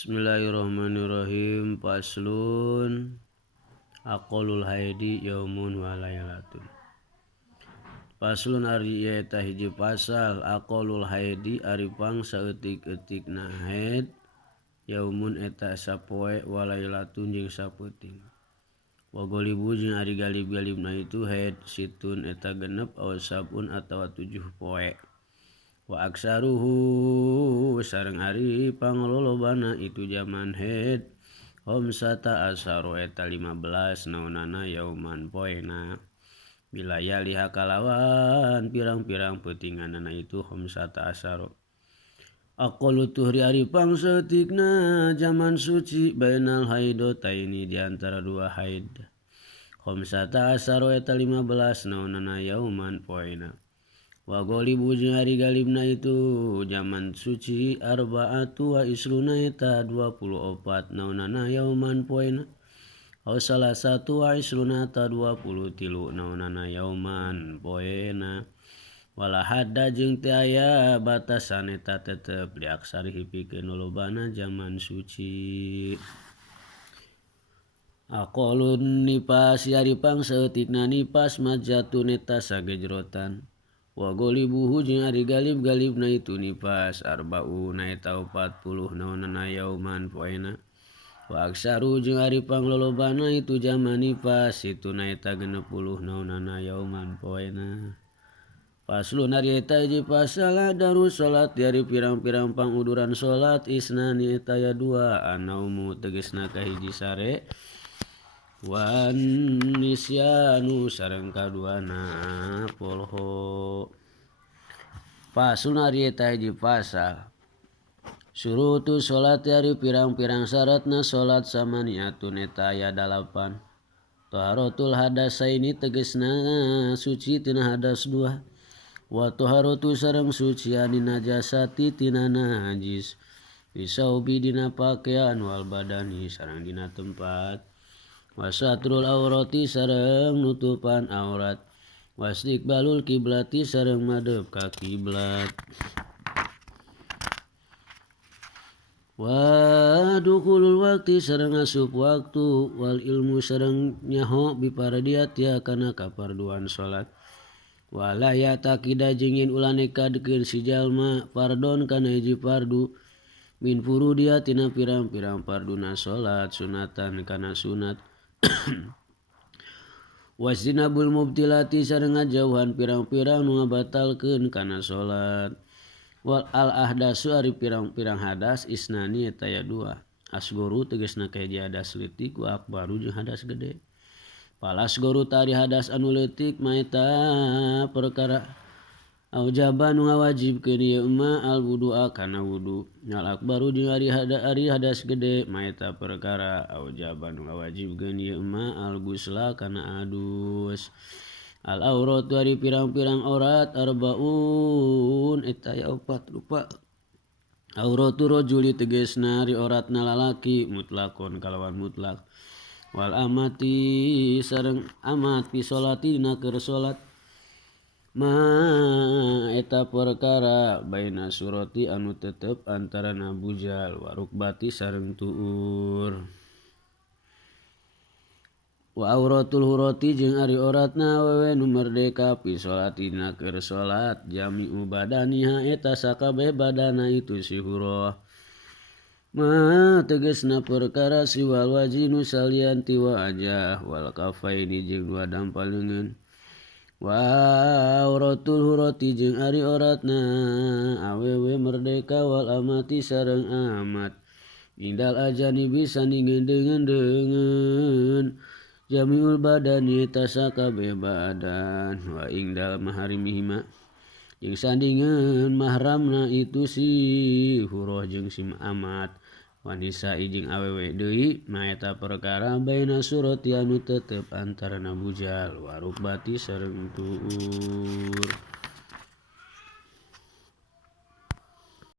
Bismillahirrahmanirrahim. Faslun aqalul haidi yaumun wa lailatun. Faslun ari ieu eta hiji pasal aqalul haidi ari pangsa eutik-eutikna haid yaumun eta sapoe wa lailatun jeung sapeuting. Wa golibu jeung ari galib-galibna itu haid situn eta genep aw sabun atawa 7 poe. Wa aksaruhu sareng ari panglolobana itu zaman haid homsata asaru eta 15 naonana yauman poena bilaya liha kalawan pirang-pirang peutinganana itu homsata asaru. Aqallu tuhri ari pangsaeutikna zaman suci bainal haidotaini di antara dua haid homsata asaru eta 15 naonana yauman poena. Wa golibu jeung ari galibna itu zaman suci arba'atu wa isruna eta 24 naonana yauman poena aw salah satu wa isruna eta 23 naonana yauman poena. Wala hadda jeung teu aya batasan eta tetep diaksari pikeun lolobana zaman suci. Aqalun nipas ari pangsaeutikna nipas majatun eta sagejrotan. Wa golibuhu jeung ari galib-galibna itu nipas arbauna eta 40 naonana yauman poena. Wa aksaru jeung ari panglolobana itu zaman nipas ituna eta 60 naonana yauman poena. Faslun ari eta hiji pasal darus salat di ari pirang-pirang panguduran salat isnani eta aya 2 anaumu tegasna kahiji sare wan nisyanu sareng kaduana polho. Faslun ari eta hiji pasal surutu salat ari pirang-pirang syaratna salat samaniatun eta aya 8. Taharatul hadasaini tegasna suci tina hadas 2. Wa taharatu sareng suci ani najasati tina najis bisaubi dina pakean wal badani sareng dina tempat. Wa satrul aurati sareng nutupan aurat. Wastiqbalul kiblati sareng madep ka kiblat. Wa dukhulul waqti sareng asup waktu wal ilmu sareng nyaho biparadiatya kana kaparduan salat. Wala yatakida jeung ulah nekadkeun si jalma fardon kana hiji fardu min furudia tina pirang-pirang farduna salat sunatan kana sunat. Wasdinabul mubtilati sareng ngajauhan pirang-pirang nu ngabatalkeun kana salat. Wal al ahdasu ari pirang-pirang hadas isnani eta aya 2. Asgoru tegasna kahiji hadas leutik wa akbaru jeung hadas gede. Palas goru tari hadas anu leutik maeta perkara aujaba nu ngawajibkeun ieu mah al wudu'a kana wudu. Al akbaru jeung ari hadas gede maeta perkara aujaba nu ngawajibkeun ieu mah al gusla kana adus. Al auratu ari pirang-pirang aurat arbaun eta aya 4 rupa. Auratu rajuli tegasna ari auratna lalaki mutlakon kalawan mutlak. Wal amati sareng amat fi sholati dina keur salat ma eta perkara baina surati anu tetep antarana bujal wa rukbati sareng tuur. Wa auratul hurati jeung ari auratna awewe nu merdeka fi sholati dina keur salat jami'u badaniha eta sakabeh badana itu si hurah. Ma tegasna perkara siwal waji nu salian ti wajah wal kafaini jeung dua dampal leungeun. Wa auratul hurati jeung ari auratna awewe merdeka wal amati sareng amat indal ajanibi sandingeun-deungeun jamiul badani eta sakabeh badan wa indal maharimihima jeung sandingeun mahramna itu si hurah jeung si amat wanisa jeung awewe deui maeta perkara baina surati anu tetep antarana bujal wa rukbati sareng tuur.